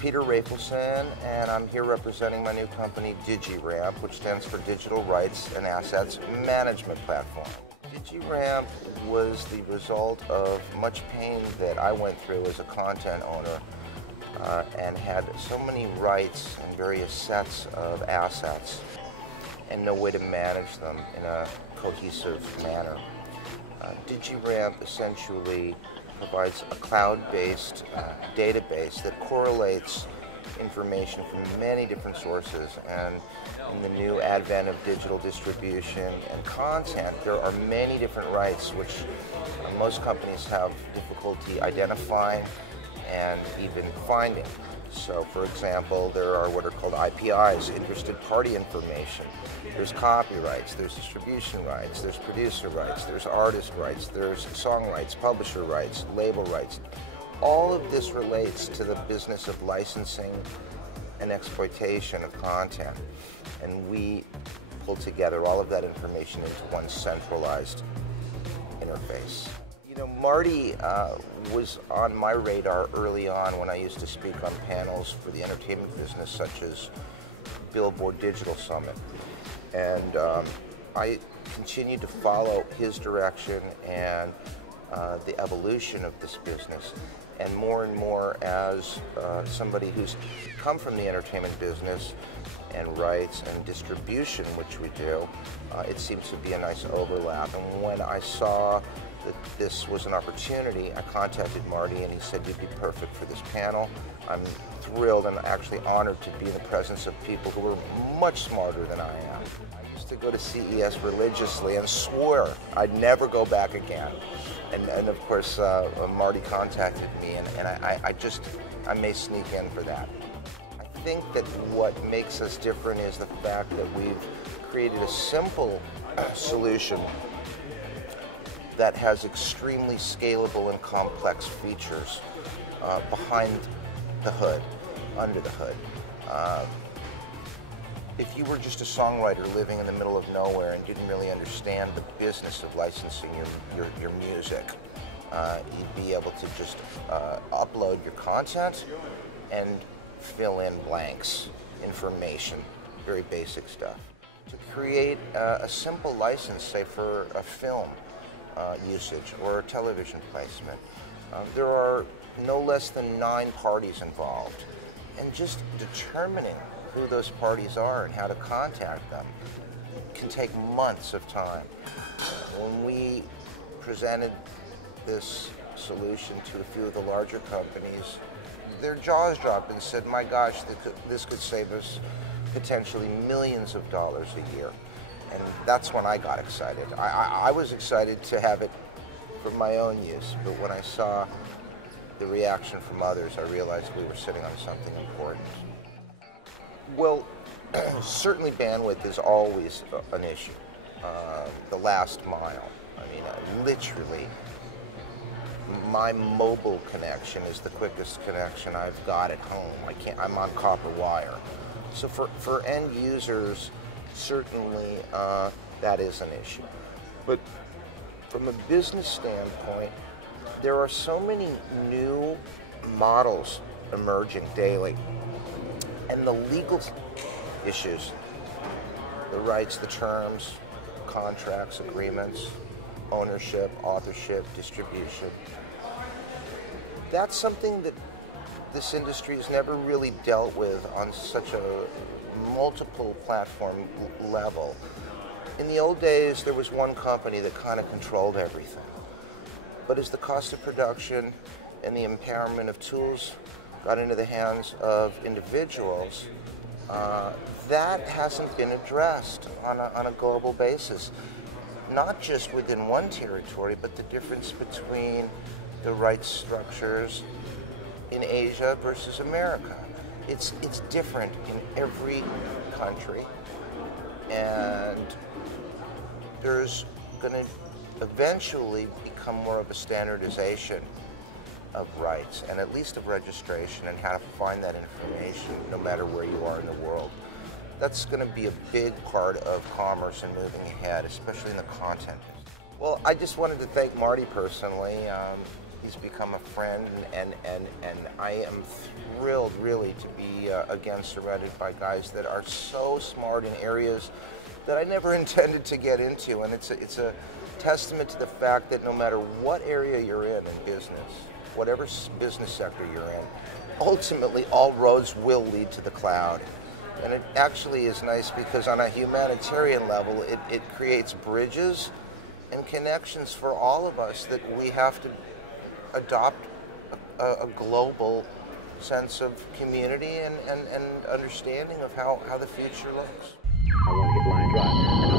Peter Rafelson, and I'm here representing my new company, DigiRAMP, which stands for Digital Rights and Assets Management Platform. DigiRAMP was the result of much pain that I went through as a content owner and had so many rights and various sets of assets and no way to manage them in a cohesive manner. DigiRAMP essentially provides a cloud-based database that correlates information from many different sources, and in the new advent of digital distribution and content, there are many different rights which most companies have difficulty identifying and even finding. So, for example, there are what are called IPIs, interested party information. There's copyrights, there's distribution rights, there's producer rights, there's artist rights, there's song rights, publisher rights, label rights. All of this relates to the business of licensing and exploitation of content. And we pull together all of that information into one centralized interface. You know, Marty was on my radar early on when I used to speak on panels for the entertainment business, such as Billboard Digital Summit. And I continued to follow his direction and the evolution of this business. And more as somebody who's come from the entertainment business and rights and distribution, which we do, it seems to be a nice overlap. And when I saw that this was an opportunity, I contacted Marty and he said, "You'd be perfect for this panel." I'm thrilled and actually honored to be in the presence of people who are much smarter than I am. I used to go to CES religiously and swore I'd never go back again. And of course, Marty contacted me, and I may sneak in for that. I think that what makes us different is the fact that we've created a simple solution that has extremely scalable and complex features behind the hood, under the hood. If you were just a songwriter living in the middle of nowhere and didn't really understand the business of licensing your music, you'd be able to just upload your content and fill in blanks, information, very basic stuff. To create a simple license, say for a film usage or a television placement, there are no less than 9 parties involved, and just determining who those parties are and how to contact them can take months of time. When we presented this solution to a few of the larger companies, their jaws dropped and said, "My gosh, this could save us potentially millions of dollars a year." And that's when I got excited. I was excited to have it for my own use, but when I saw the reaction from others, I realized we were sitting on something important. Well, certainly bandwidth is always an issue. The last mile. I mean, literally, my mobile connection is the quickest connection I've got at home. I'm on copper wire. So for end users, certainly that is an issue. But from a business standpoint, there are so many new models emerging daily. And the legal issues, the rights, the terms, contracts, agreements, ownership, authorship, distribution, that's something that this industry has never really dealt with on such a multiple platform level. In the old days, there was one company that kind of controlled everything. But as the cost of production and the empowerment of tools got into the hands of individuals, that hasn't been addressed on a global basis. Not just within one territory, but the difference between the rights structures in Asia versus America. It's different in every country, and there's going to eventually become more of a standardization of rights, and at least of registration, and how to find that information no matter where you are in the world. That's going to be a big part of commerce and moving ahead, especially in the content business. Well, I just wanted to thank Marty personally. He's become a friend, and I am thrilled, really, to be again surrounded by guys that are so smart in areas that I never intended to get into. And it's a testament to the fact that no matter what area you're in business, whatever business sector you're in, ultimately all roads will lead to the cloud. And it actually is nice because on a humanitarian level, it creates bridges and connections for all of us that we have to adopt a global sense of community and understanding of how the future looks. I want to hit line drive.